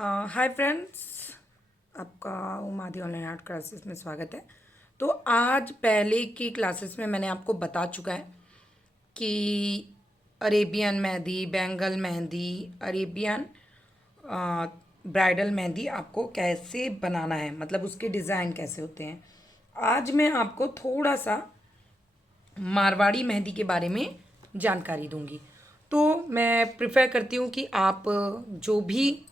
Hi friends, आपका उमादी online art classes में स्वागत है। तो आज पहले की क्लासेस में मैंने आपको बता चुका है कि Arabian mehndi, Bengal mehndi, Arabian bridal mehndi आपको कैसे बनाना है, मतलब उसके डिज़ाइन कैसे होते हैं। आज मैं आपको थोड़ा सा मारवाड़ी मेहंदी के बारे में जानकारी दूंगी। तो मैं प्रिफर करती हूँ कि आप जो भी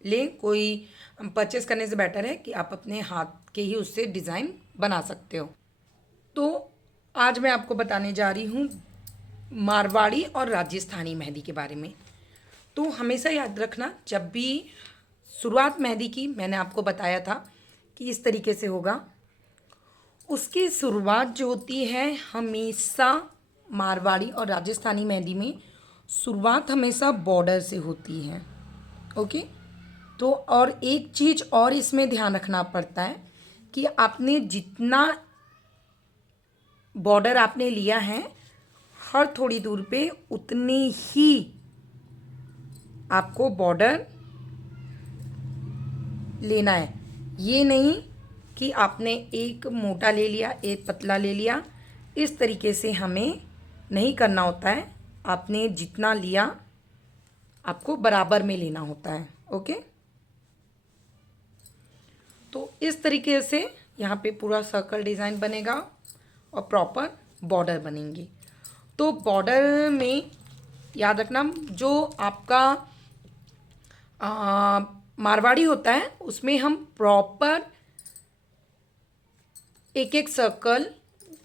लें, कोई परचेस करने से बेटर है कि आप अपने हाथ के ही उससे डिज़ाइन बना सकते हो। तो आज मैं आपको बताने जा रही हूँ मारवाड़ी और राजस्थानी मेहंदी के बारे में। तो हमेशा याद रखना, जब भी शुरुआत मेहंदी की मैंने आपको बताया था कि इस तरीके से होगा। उसकी शुरुआत जो होती है हमेशा मारवाड़ी और राजस्थानी मेहंदी में शुरुआत हमेशा बॉर्डर से होती है। ओके। तो और एक चीज़ और इसमें ध्यान रखना पड़ता है कि आपने जितना बॉर्डर आपने लिया है, हर थोड़ी दूर पे उतनी ही आपको बॉर्डर लेना है। ये नहीं कि आपने एक मोटा ले लिया, एक पतला ले लिया, इस तरीके से हमें नहीं करना होता है। आपने जितना लिया आपको बराबर में लेना होता है। ओके। तो इस तरीके से यहाँ पे पूरा सर्कल डिज़ाइन बनेगा और प्रॉपर बॉर्डर बनेंगी। तो बॉर्डर में याद रखना, जो आपका मारवाड़ी होता है उसमें हम प्रॉपर एक एक सर्कल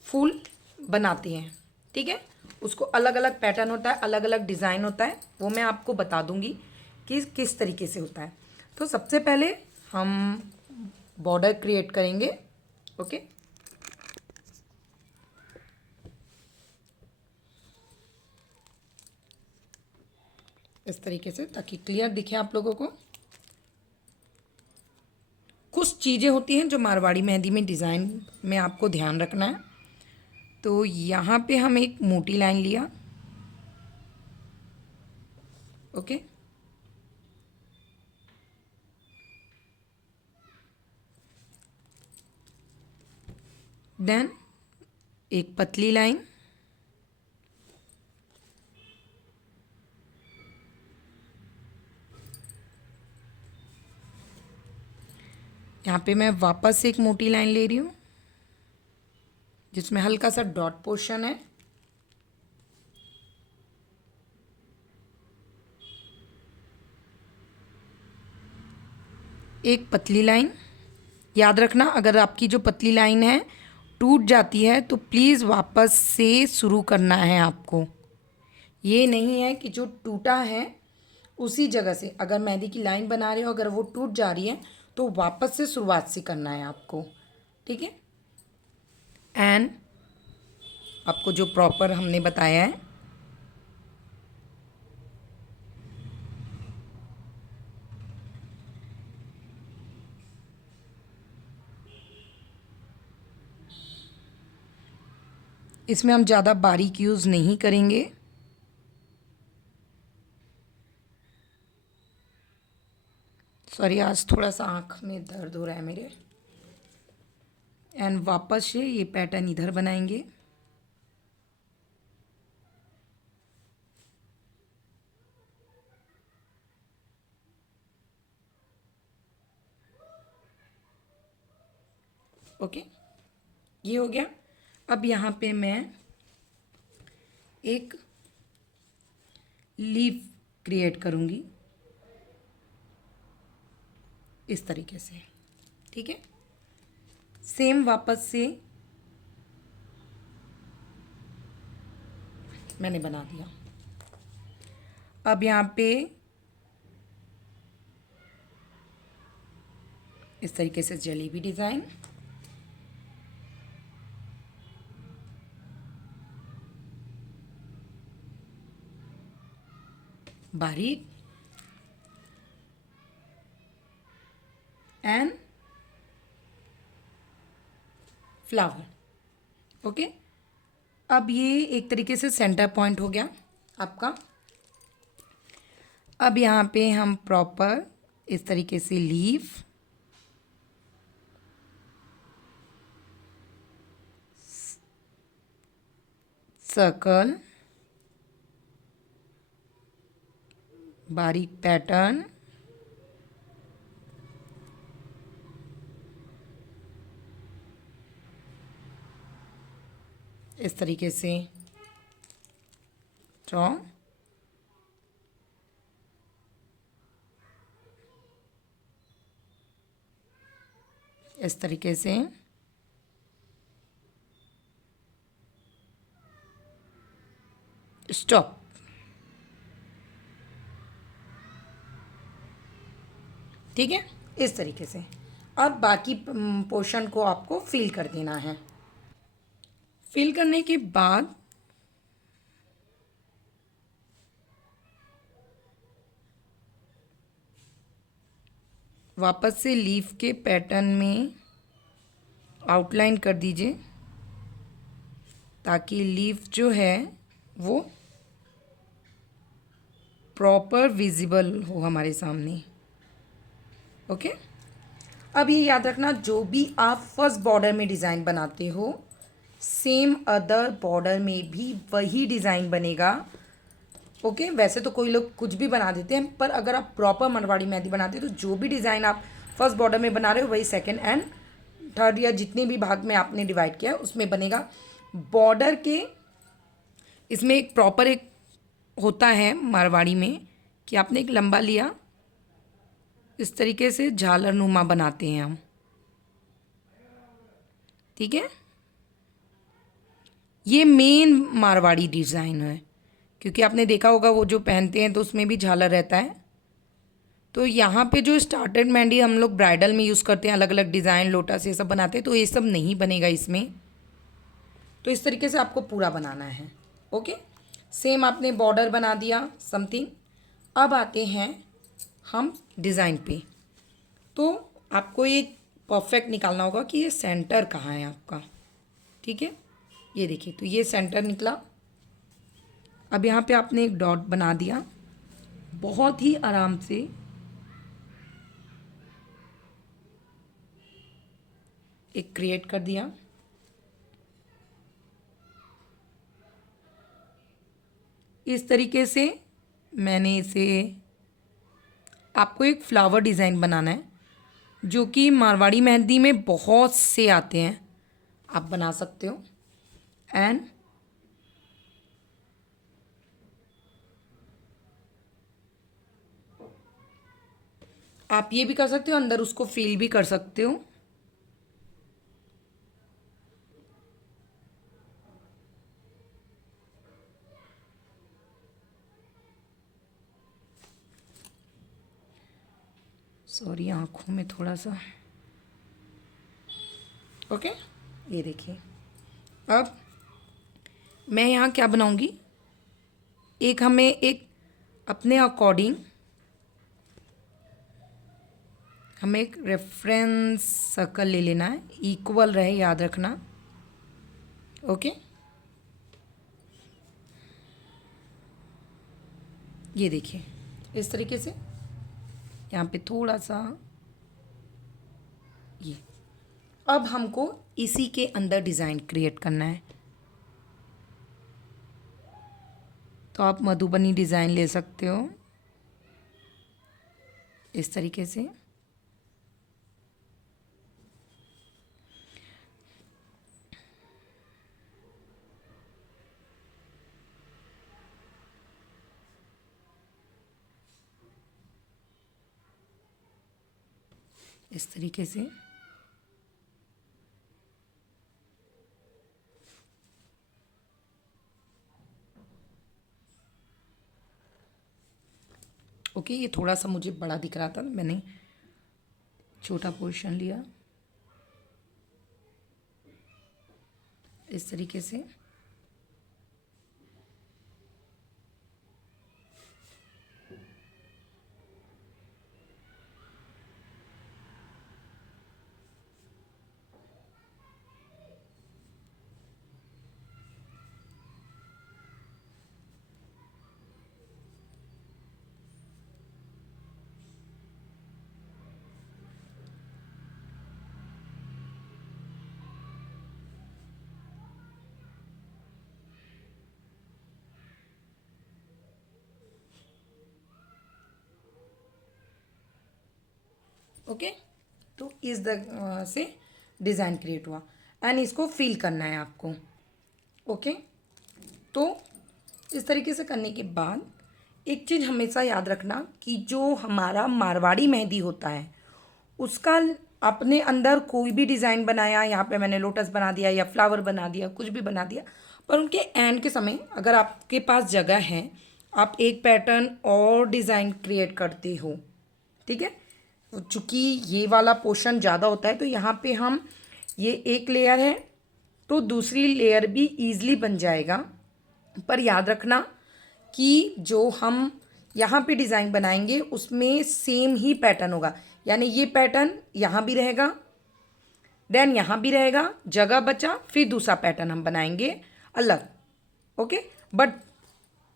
फुल बनाते हैं। ठीक है। उसको अलग अलग पैटर्न होता है, अलग अलग डिज़ाइन होता है, वो मैं आपको बता दूंगी कि किस तरीके से होता है। तो सबसे पहले हम बॉर्डर क्रिएट करेंगे। ओके। इस तरीके से, ताकि क्लियर दिखे आप लोगों को। कुछ चीज़ें होती हैं जो मारवाड़ी मेहंदी में डिज़ाइन में आपको ध्यान रखना है। तो यहाँ पे हम एक मोटी लाइन लिया। ओके। देन एक पतली लाइन, यहाँ पे मैं वापस एक मोटी लाइन ले रही हूँ जिसमें हल्का सा डॉट पोर्शन है। एक पतली लाइन। याद रखना, अगर आपकी जो पतली लाइन है टूट जाती है तो प्लीज़ वापस से शुरू करना है आपको। ये नहीं है कि जो टूटा है उसी जगह से, अगर मेहंदी की लाइन बना रहे हो, अगर वो टूट जा रही है तो वापस से शुरुआत से करना है आपको। ठीक है। एंड आपको जो प्रॉपर हमने बताया है, इसमें हम ज़्यादा बारीक यूज़ नहीं करेंगे। सॉरी, आज थोड़ा सा आँख में दर्द हो रहा है मेरे। एंड वापस से ये पैटर्न इधर बनाएंगे। ओके, ये हो गया। अब यहाँ पे मैं एक लीफ क्रिएट करूँगी इस तरीके से। ठीक है। सेम वापस से मैंने बना दिया। अब यहाँ पे इस तरीके से जलेबी डिज़ाइन, बारीक एंड फ्लावर। ओके। अब ये एक तरीके से सेंटर पॉइंट हो गया आपका। अब यहाँ पे हम प्रॉपर इस तरीके से लीफ, सर्कल, बारीक पैटर्न, इस तरीके से ड्रॉ, इस तरीके से स्टॉप। ठीक है, इस तरीके से। अब बाकी पोर्शन को आपको फिल कर देना है। फिल करने के बाद वापस से लीफ के पैटर्न में आउटलाइन कर दीजिए ताकि लीफ जो है वो प्रॉपर विजिबल हो हमारे सामने। ओके, अब ये याद रखना, जो भी आप फर्स्ट बॉर्डर में डिज़ाइन बनाते हो सेम अदर बॉर्डर में भी वही डिज़ाइन बनेगा। ओके, वैसे तो कोई लोग कुछ भी बना देते हैं, पर अगर आप प्रॉपर मारवाड़ी मेहंदी बनाते हो तो जो भी डिज़ाइन आप फर्स्ट बॉर्डर में बना रहे हो वही सेकंड एंड थर्ड या जितने भी भाग में आपने डिवाइड किया है उसमें बनेगा। बॉर्डर के इसमें एक प्रॉपर एक होता है मारवाड़ी में कि आपने एक लंबा लिया, इस तरीके से झालर नुमा बनाते हैं हम। ठीक है, ये मेन मारवाड़ी डिज़ाइन है, क्योंकि आपने देखा होगा वो जो पहनते हैं तो उसमें भी झालर रहता है। तो यहाँ पे जो स्टार्टेड मेहंदी हम लोग ब्राइडल में यूज़ करते हैं, अलग अलग डिज़ाइन लोटस ये सब बनाते हैं, तो ये सब नहीं बनेगा इसमें। तो इस तरीके से आपको पूरा बनाना है। ओके, सेम आपने बॉर्डर बना दिया समथिंग। अब आते हैं हम डिज़ाइन पे। तो आपको ये परफेक्ट निकालना होगा कि ये सेंटर कहाँ है आपका। ठीक है, ये देखिए, तो ये सेंटर निकला। अब यहाँ पे आपने एक डॉट बना दिया, बहुत ही आराम से एक क्रिएट कर दिया। इस तरीके से मैंने इसे, आपको एक फ्लावर डिज़ाइन बनाना है जो कि मारवाड़ी मेहंदी में बहुत से आते हैं, आप बना सकते हो। एंड आप ये भी कर सकते हो, अंदर उसको फिल भी कर सकते हो। सॉरी, आँखों में थोड़ा सा। ओके, ये देखिए। अब मैं यहाँ क्या बनाऊँगी, एक हमें एक अपने अकॉर्डिंग हमें एक रेफरेंस सर्कल ले लेना है, इक्वल रहे, याद रखना। ओके, ये देखिए इस तरीके से यहाँ पे थोड़ा सा ये। अब हमको इसी के अंदर डिज़ाइन क्रिएट करना है, तो आप मधुबनी डिज़ाइन ले सकते हो इस तरीके से। इस तरीके से ओके, ये थोड़ा सा मुझे बड़ा दिख रहा था, मैंने छोटा पोर्शन लिया इस तरीके से। ओके, तो इस से डिज़ाइन क्रिएट हुआ एंड इसको फिल करना है आपको। ओके, तो इस तरीके से करने के बाद एक चीज़ हमेशा याद रखना कि जो हमारा मारवाड़ी मेहंदी होता है उसका अपने अंदर कोई भी डिज़ाइन बनाया, यहाँ पे मैंने लोटस बना दिया या फ्लावर बना दिया, कुछ भी बना दिया, पर उनके एंड के समय अगर आपके पास जगह है आप एक पैटर्न और डिज़ाइन क्रिएट करते हो, ठीक है। चूँकि ये वाला पोर्शन ज़्यादा होता है तो यहाँ पे हम ये एक लेयर है तो दूसरी लेयर भी ईज़िली बन जाएगा, पर याद रखना कि जो हम यहाँ पे डिज़ाइन बनाएंगे उसमें सेम ही पैटर्न होगा, यानी ये पैटर्न यहाँ भी रहेगा, देन यहाँ भी रहेगा, जगह बचा, फिर दूसरा पैटर्न हम बनाएंगे अलग। ओके, बट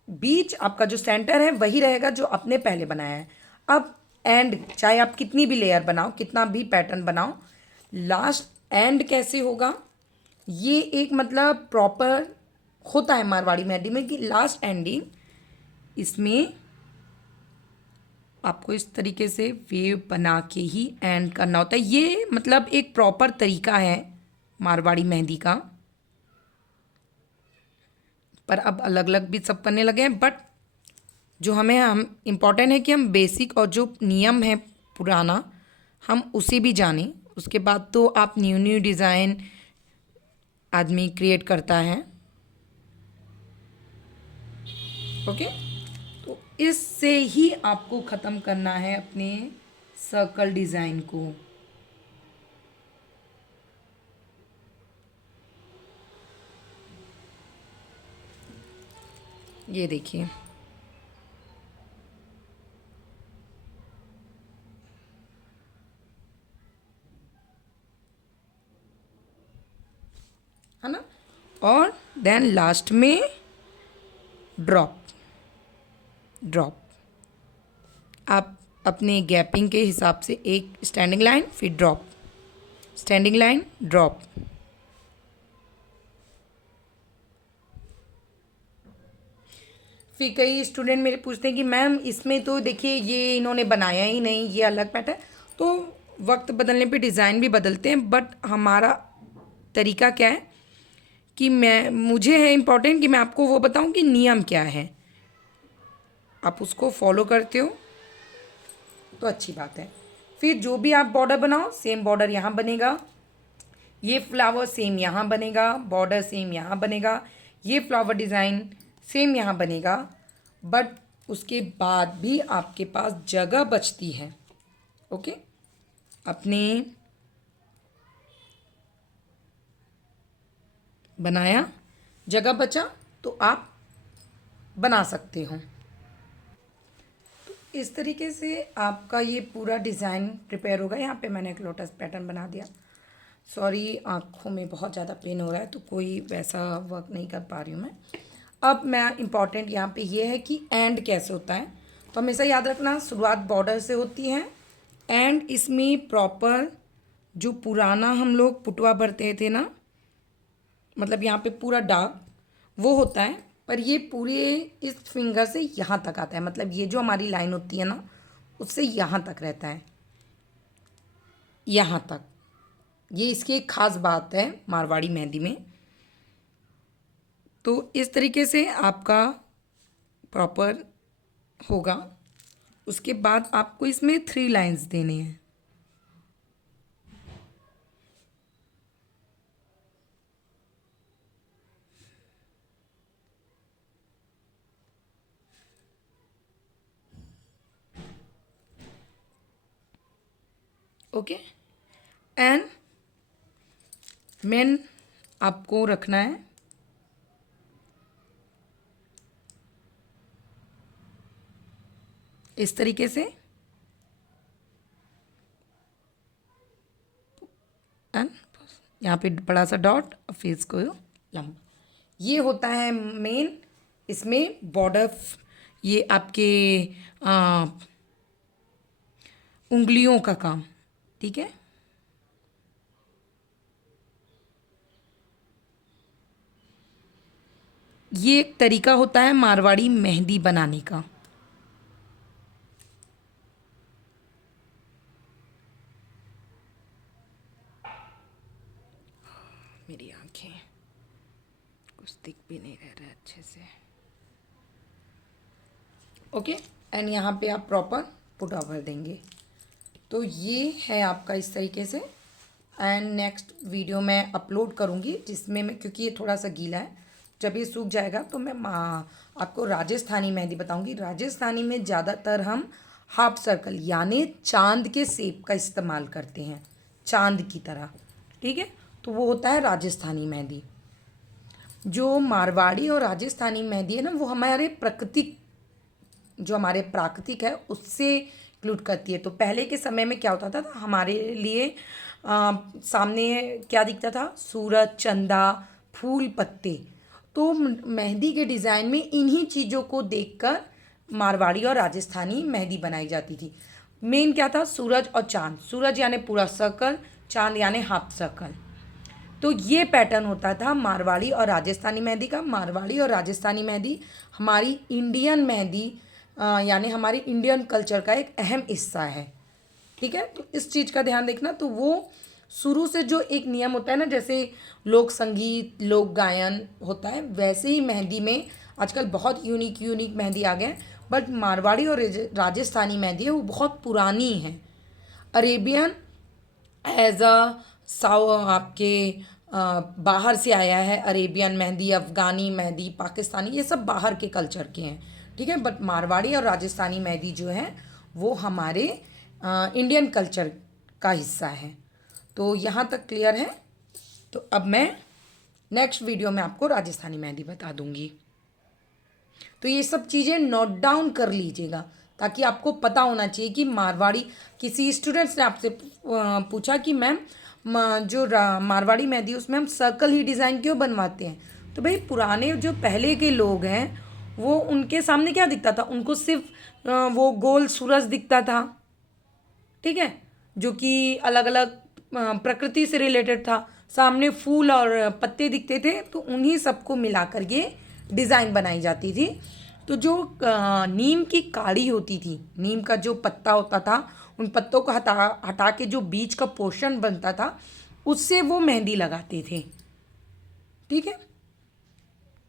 बीच आपका जो सेंटर है वही रहेगा जो आपने पहले बनाया है। अब एंड चाहे आप कितनी भी लेयर बनाओ, कितना भी पैटर्न बनाओ, लास्ट एंड कैसे होगा, ये एक मतलब प्रॉपर होता है मारवाड़ी मेहंदी में कि लास्ट एंडिंग इसमें आपको इस तरीके से वेव बना के ही एंड करना होता है। ये मतलब एक प्रॉपर तरीका है मारवाड़ी मेहंदी का, पर अब अलग अलग भी सब करने लगे हैं, बट जो हम इम्पॉर्टेंट है कि हम बेसिक और जो नियम है पुराना हम उसे भी जानें, उसके बाद तो आप न्यू न्यू डिज़ाइन आदमी क्रिएट करता है। ओके, तो इससे ही आपको ख़त्म करना है अपने सर्कल डिज़ाइन को। ये देखिए, है ना, और देन लास्ट में ड्रॉप। ड्रॉप आप अपने गैपिंग के हिसाब से एक स्टैंडिंग लाइन, फिर ड्रॉप, स्टैंडिंग लाइन, ड्रॉप। फिर कई स्टूडेंट मेरे पूछते हैं कि मैम इसमें तो देखिए ये इन्होंने बनाया ही नहीं, ये अलग पैटर्न। तो वक्त बदलने पे डिज़ाइन भी बदलते हैं, बट हमारा तरीका क्या है कि मुझे है इम्पोर्टेंट कि मैं आपको वो बताऊं कि नियम क्या है, आप उसको फॉलो करते हो तो अच्छी बात है। फिर जो भी आप बॉर्डर बनाओ सेम बॉर्डर यहाँ बनेगा, ये फ्लावर सेम यहाँ बनेगा, बॉर्डर सेम यहाँ बनेगा, ये फ्लावर डिज़ाइन सेम यहाँ बनेगा, बट उसके बाद भी आपके पास जगह बचती है। ओके, अपने बनाया, जगह बचा तो आप बना सकते हो। तो इस तरीके से आपका ये पूरा डिज़ाइन प्रिपेयर होगा। यहाँ पे मैंने एक लोटस पैटर्न बना दिया। सॉरी, आँखों में बहुत ज़्यादा पेन हो रहा है तो कोई वैसा वर्क नहीं कर पा रही हूँ मैं। अब मैं इम्पॉर्टेंट यहाँ पे ये है कि एंड कैसे होता है, तो हमेशा याद रखना शुरुआत बॉर्डर से होती है, एंड इसमें प्रॉपर जो पुराना हम लोग पुटवा भरते थे ना, मतलब यहाँ पे पूरा डार्क वो होता है, पर ये पूरे इस फिंगर से यहाँ तक आता है, मतलब ये जो हमारी लाइन होती है ना उससे यहाँ तक रहता है, यहाँ तक। ये इसकी एक ख़ास बात है मारवाड़ी मेहंदी में। तो इस तरीके से आपका प्रॉपर होगा। उसके बाद आपको इसमें 3 लाइंस देने हैं। ओके, एंड मेन आपको रखना है इस तरीके से, एंड यहाँ पे बड़ा सा डॉट और फिर इसको लंबा। ये होता है मेन इसमें बॉर्डर, ये आपके उंगलियों का काम, ठीक है। ये एक तरीका होता है मारवाड़ी मेहंदी बनाने का। मेरी आंखें, कुछ दिख भी नहीं रह रहा अच्छे से। ओके, एंड यहाँ पे आप प्रॉपर पुटा भर देंगे। तो ये है आपका इस तरीके से। एंड नेक्स्ट वीडियो मैं अपलोड करूँगी जिसमें मैं, क्योंकि ये थोड़ा सा गीला है, जब ये सूख जाएगा तो मैं आपको राजस्थानी मेहंदी बताऊँगी। राजस्थानी में ज़्यादातर हम हाफ सर्कल यानी चांद के शेप का इस्तेमाल करते हैं, चांद की तरह, ठीक है। तो वो होता है राजस्थानी मेहंदी। जो मारवाड़ी और राजस्थानी मेहंदी है ना, वो हमारे प्राकृतिक है उससे इंक्लूड करती है। तो पहले के समय में क्या होता था हमारे लिए सामने क्या दिखता था, सूरज, चंदा, फूल, पत्ते। तो मेहंदी के डिज़ाइन में इन्हीं चीज़ों को देखकर मारवाड़ी और राजस्थानी मेहंदी बनाई जाती थी। मेन क्या था, सूरज और चांद। सूरज यानी पूरा सर्कल, चांद यानी हाफ सर्कल। तो ये पैटर्न होता था मारवाड़ी और राजस्थानी मेहंदी का। मारवाड़ी और राजस्थानी मेहंदी हमारी इंडियन मेहंदी यानी हमारी इंडियन कल्चर का एक अहम हिस्सा है, ठीक है। तो इस चीज़ का ध्यान देखना। तो वो शुरू से जो एक नियम होता है ना, जैसे लोक संगीत, लोक गायन होता है, वैसे ही मेहंदी में आजकल बहुत यूनिक मेहंदी आ गए हैं। बट मारवाड़ी और राजस्थानी मेहंदी है वो बहुत पुरानी है। अरेबियन एज अ आपके बाहर से आया है। अरेबियन मेहंदी, अफ़गानी मेहंदी, पाकिस्तानी, ये सब बाहर के कल्चर के हैं, ठीक है। बट मारवाड़ी और राजस्थानी मेहंदी जो है वो हमारे इंडियन कल्चर का हिस्सा है। तो यहाँ तक क्लियर है। तो अब मैं नेक्स्ट वीडियो में आपको राजस्थानी मेहंदी बता दूंगी। तो ये सब चीज़ें नोट डाउन कर लीजिएगा ताकि आपको पता होना चाहिए कि मारवाड़ी, किसी स्टूडेंट्स ने आपसे पूछा कि मैम जो मारवाड़ी मेहंदी उसमें हम सर्कल ही डिज़ाइन क्यों बनवाते हैं। तो भाई पुराने जो पहले के लोग हैं वो, उनके सामने क्या दिखता था, उनको सिर्फ वो गोल सूरज दिखता था, ठीक है, जो कि अलग अलग प्रकृति से रिलेटेड था। सामने फूल और पत्ते दिखते थे, तो उन्हीं सबको मिलाकर ये डिज़ाइन बनाई जाती थी। तो जो नीम की काड़ी होती थी, नीम का जो पत्ता होता था, उन पत्तों को हटा के जो बीच का पोर्शन बनता था उससे वो मेहंदी लगाते थे, ठीक है।